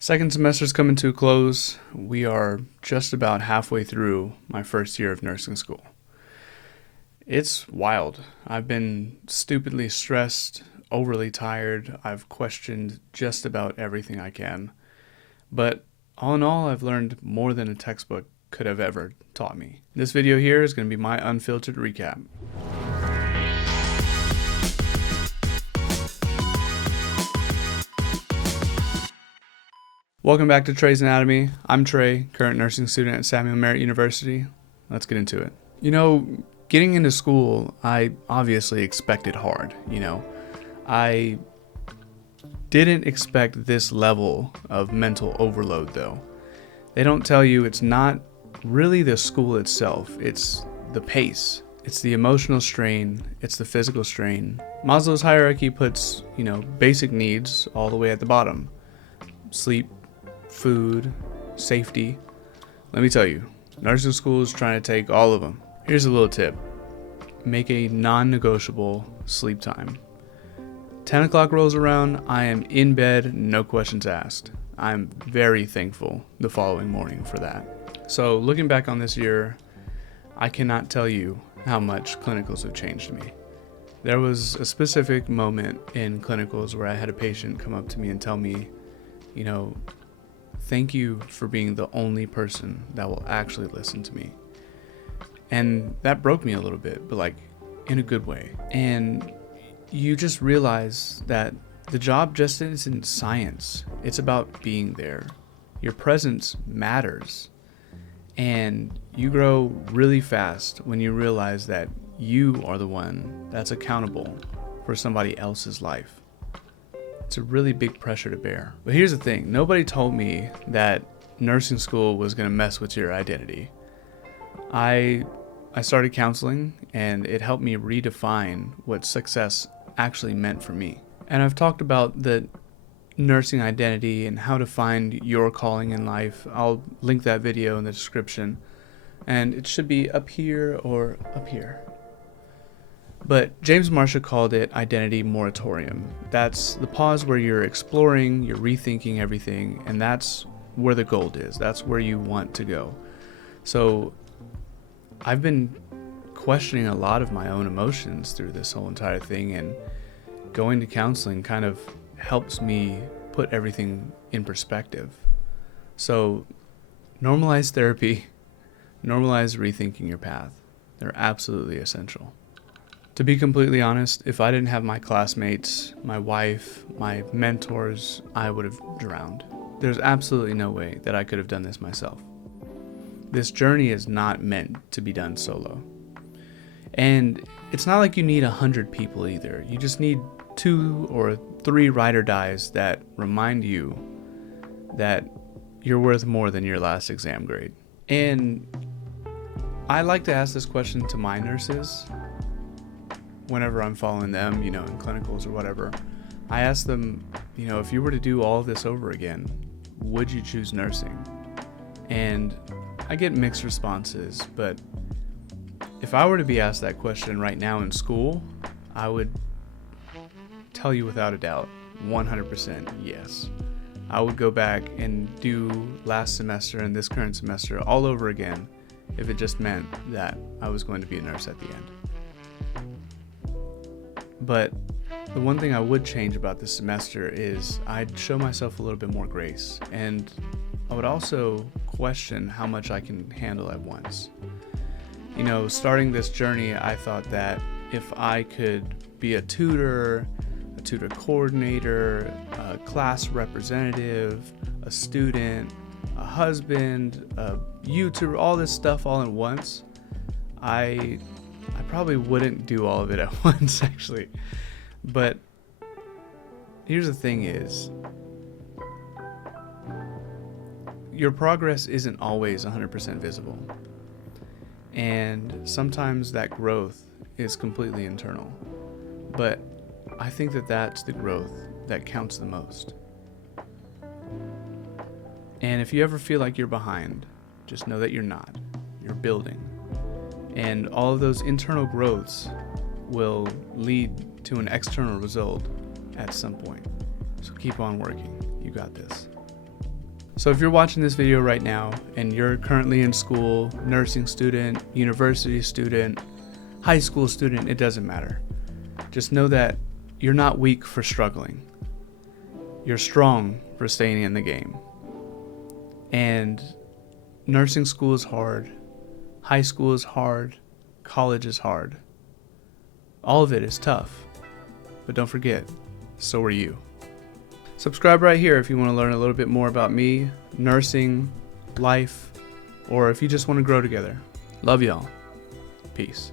Second semester's coming to a close. We are just about halfway through my first year of nursing school. It's wild. I've been stupidly stressed, overly tired. I've questioned just about everything I can. But all in all, I've learned more than a textbook could have ever taught me. This video here is going to be my unfiltered recap. Welcome back to Trey's Anatomy. I'm Trey, current nursing student at Samuel Merritt University. Let's get into it. Getting into school, I obviously expected hard. I didn't expect this level of mental overload though. They don't tell you it's not really the school itself, it's the pace. It's the emotional strain, it's the physical strain. Maslow's hierarchy puts, basic needs all the way at the bottom. Sleep, food, safety. Let me tell you, nursing school is trying to take all of them. Here's a little tip. Make a non-negotiable sleep time. 10 o'clock rolls around, I am in bed, no questions asked. I'm very thankful the following morning for that. So looking back on this year, I cannot tell you how much clinicals have changed me. There was a specific moment in clinicals where I had a patient come up to me and tell me, thank you for being the only person that will actually listen to me. And that broke me a little bit, but in a good way. And you just realize that the job just isn't science. It's about being there. Your presence matters. And you grow really fast when you realize that you are the one that's accountable for somebody else's life. It's a really big pressure to bear. But here's the thing. Nobody told me that nursing school was going to mess with your identity. I started counseling, and it helped me redefine what success actually meant for me. And I've talked about the nursing identity and how to find your calling in life. I'll link that video in the description, and it should be up here or up here. But James Marcia called it identity moratorium. That's the pause where you're exploring, you're rethinking everything, and that's where the gold is. That's where you want to go. So I've been questioning a lot of my own emotions through this whole entire thing, and going to counseling kind of helps me put everything in perspective. So normalize therapy, normalize rethinking your path. They're absolutely essential. To be completely honest, if I didn't have my classmates, my wife, my mentors, I would have drowned. There's absolutely no way that I could have done this myself. This journey is not meant to be done solo. And it's not like you need 100 people either. You just need 2 or 3 ride or dies that remind you that you're worth more than your last exam grade. And I like to ask this question to my nurses whenever I'm following them, in clinicals or whatever. I ask them, if you were to do all of this over again, would you choose nursing? And I get mixed responses, but if I were to be asked that question right now in school, I would tell you without a doubt, 100% yes. I would go back and do last semester and this current semester all over again if it just meant that I was going to be a nurse at the end. But the one thing I would change about this semester is I'd show myself a little bit more grace, and I would also question how much I can handle at once. Starting this journey, I thought that if I could be a tutor coordinator, a class representative, a student, a husband, a YouTuber, all this stuff all at once, I probably wouldn't do all of it at once, actually. But here's the thing is, your progress isn't always 100% visible. And sometimes that growth is completely internal. But I think that that's the growth that counts the most. And if you ever feel like you're behind, just know that you're not. You're building. And all of those internal growths will lead to an external result at some point. So keep on working. You got this. So if you're watching this video right now and you're currently in school, nursing student, university student, high school student, it doesn't matter. Just know that you're not weak for struggling. You're strong for staying in the game. And nursing school is hard. High school is hard. College is hard. All of it is tough. But don't forget, so are you. Subscribe right here if you want to learn a little bit more about me, nursing, life, or if you just want to grow together. Love y'all. Peace.